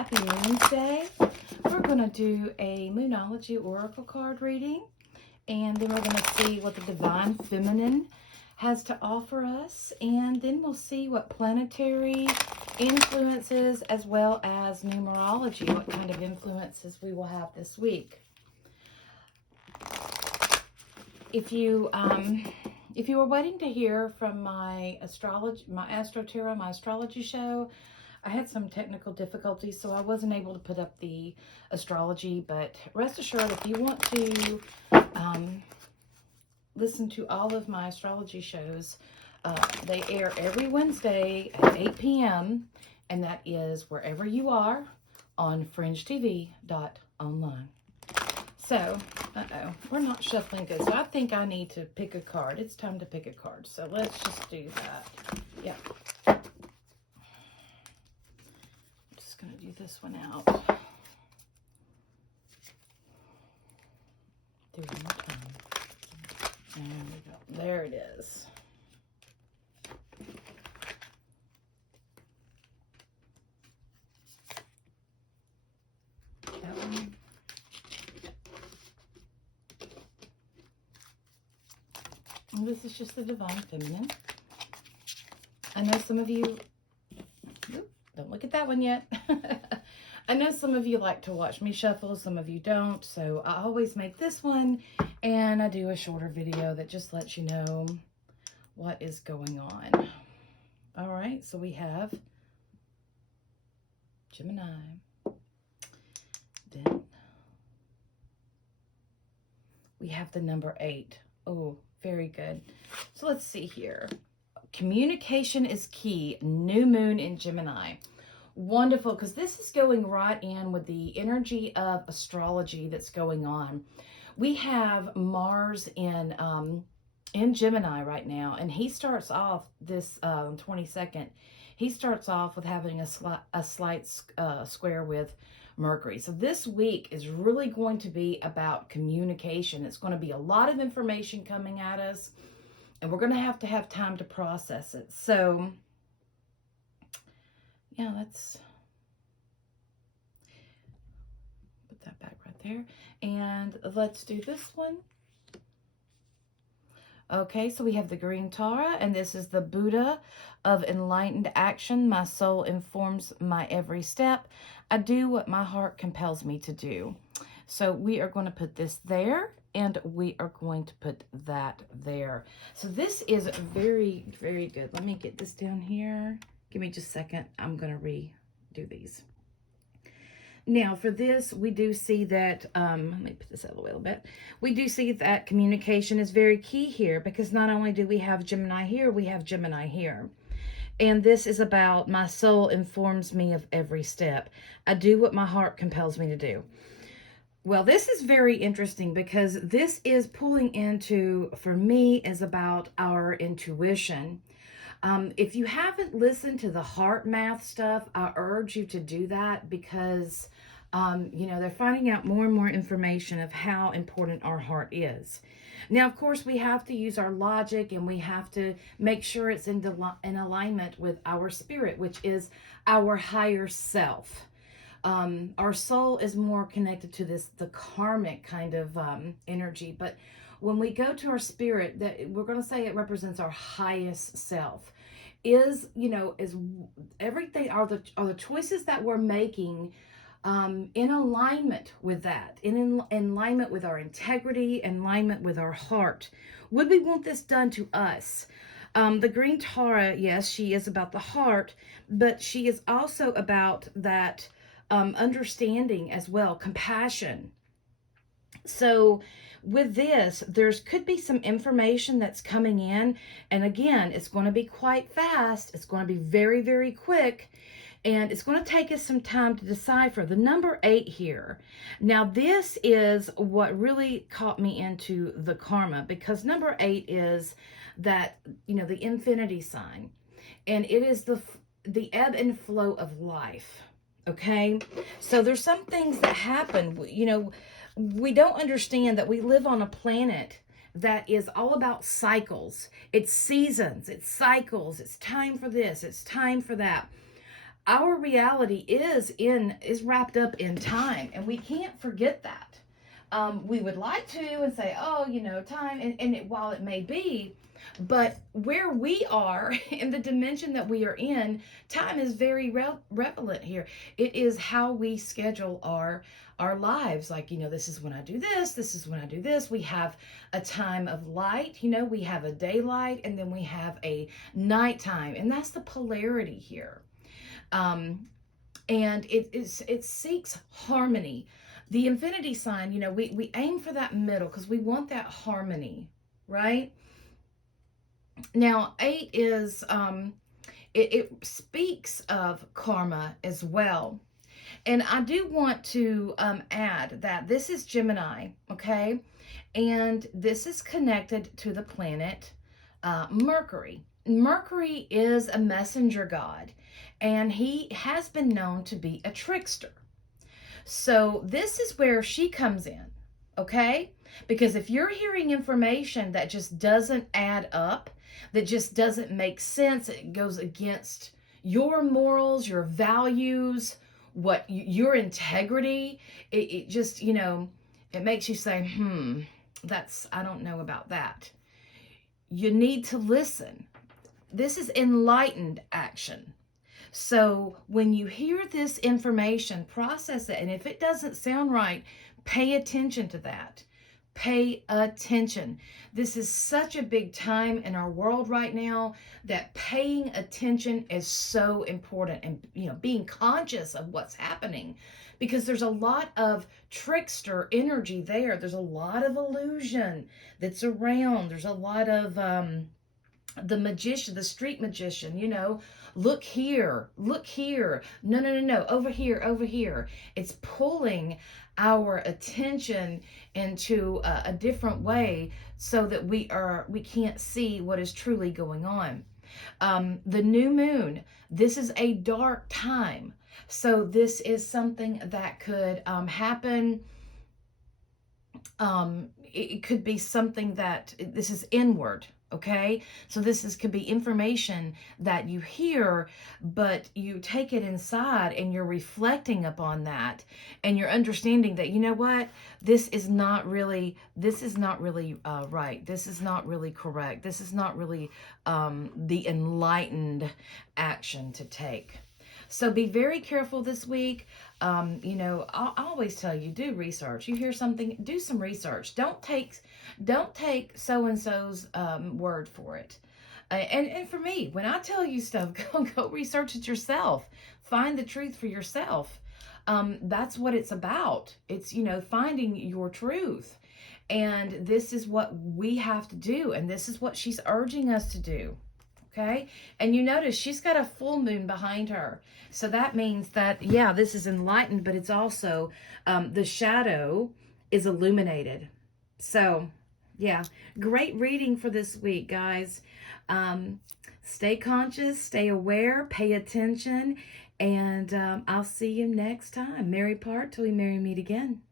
Happy Moonsday. We're going to do a Moonology Oracle card reading, and then we're going to see what the Divine Feminine has to offer us, and then we'll see what planetary influences as well as numerology, what kind of influences we will have this week. If you were waiting to hear from my Astro Tarot, my astrology show, I had some technical difficulties, so I wasn't able to put up the astrology, but rest assured, if you want to listen to all of my astrology shows, they air every Wednesday at 8 p.m., and that is wherever you are on fringetv.online. So, we're not shuffling good, so I think I need to pick a card. It's time to pick a card, so let's just do that. Yeah. Going to do this one out. Do one more time. There we go. There it is. That one. And this is just the Divine Feminine. I know some of you... Don't look at that one yet. I know some of you like to watch me shuffle, some of you don't, so I always make this one, and I do a shorter video that just lets you know what is going on. All right, so we have Gemini. Then we have the number 8. Oh, very good. So let's see here. Communication is key. New moon in Gemini. Wonderful, because this is going right in with the energy of astrology that's going on. We have Mars in Gemini right now, and he starts off this 22nd. He starts off with having a slight square with Mercury. So this week is really going to be about communication. It's going to be a lot of information coming at us, and we're going to have time to process it. So, yeah, let's put that back right there. And let's do this one. Okay, so we have the Green Tara, and this is the Buddha of enlightened action. My soul informs my every step. I do what my heart compels me to do. So we are going to put this there, and we are going to put that there. So this is very, very good. Let me get this down here. Give me just a second. I'm going to redo these. Now, for this, we do see that, let me put this out of the way a little bit. We do see that communication is very key here, because not only do we have Gemini here, we have Gemini here. And this is about my soul informs me of every step. I do what my heart compels me to do. Well, this is very interesting, because this is pulling into, for me, is about our intuition. If you haven't listened to the heart math stuff, I urge you to do that, because, you know, they're finding out more and more information of how important our heart is. Now, of course, we have to use our logic, and we have to make sure it's in alignment with our spirit, which is our higher self. Our soul is more connected to the karmic kind of energy, but when we go to our spirit, that we're going to say it represents our highest self. Is everything, are the choices that we're making in alignment with that, in alignment with our integrity, in alignment with our heart? Would we want this done to us? The Green Tara, yes, she is about the heart, but she is also about that understanding as well, compassion. So with this, could be some information that's coming in, and again, it's going to be quite fast. It's going to be very, very quick, and it's going to take us some time to decipher. The number 8 here. Now, this is what really caught me into the karma, because number 8 is that, you know, the infinity sign, and it is the ebb and flow of life. Okay, so there's some things that happen, you know, we don't understand that we live on a planet that is all about cycles. It's seasons, it's cycles, it's time for this, it's time for that. our reality is wrapped up in time, and we can't forget that. We would like to and say, oh, time, while it may be, but where we are in the dimension that we are in, time is very relevant here. It is how we schedule our lives. Like, this is when I do this, this is when I do this. We have a time of light, we have a daylight, and then we have a nighttime, and that's the polarity here. And it seeks harmony. The infinity sign, we aim for that middle because we want that harmony, right? Now, 8 is it speaks of karma as well. And I do want to add that this is Gemini, okay? And this is connected to the planet Mercury. Mercury is a messenger god, and he has been known to be a trickster. So this is where she comes in, okay? Because if you're hearing information that just doesn't add up, that just doesn't make sense, it goes against your morals, your values, your integrity, it just, it makes you say, I don't know about that. You need to listen. This is enlightened action. So when you hear this information, process it. And if it doesn't sound right, pay attention to that. Pay attention. This is such a big time in our world right now that paying attention is so important, and being conscious of what's happening, because there's a lot of trickster energy there. There's a lot of illusion that's around. There's a lot of the magician, the street magician, look here, no, over here. It's pulling our attention into a different way so that we can't see what is truly going on. The new moon, this is a dark time. So this is something that could happen. It could be something that this is inward. Okay, so could be information that you hear, but you take it inside and you're reflecting upon that, and you're understanding that, what, this is not really right. This is not really correct. This is not really the enlightened action to take. So be very careful this week. I always tell you, do research. You hear something, do some research. Don't take so-and-so's word for it. And for me, when I tell you stuff, go research it yourself. Find the truth for yourself. That's what it's about. It's, finding your truth. And this is what we have to do. And this is what she's urging us to do. Okay, and you notice she's got a full moon behind her. So that means that, yeah, this is enlightened, but it's also the shadow is illuminated. So, yeah, great reading for this week, guys. Stay conscious, stay aware, pay attention, and I'll see you next time. Merry part till we merry meet again.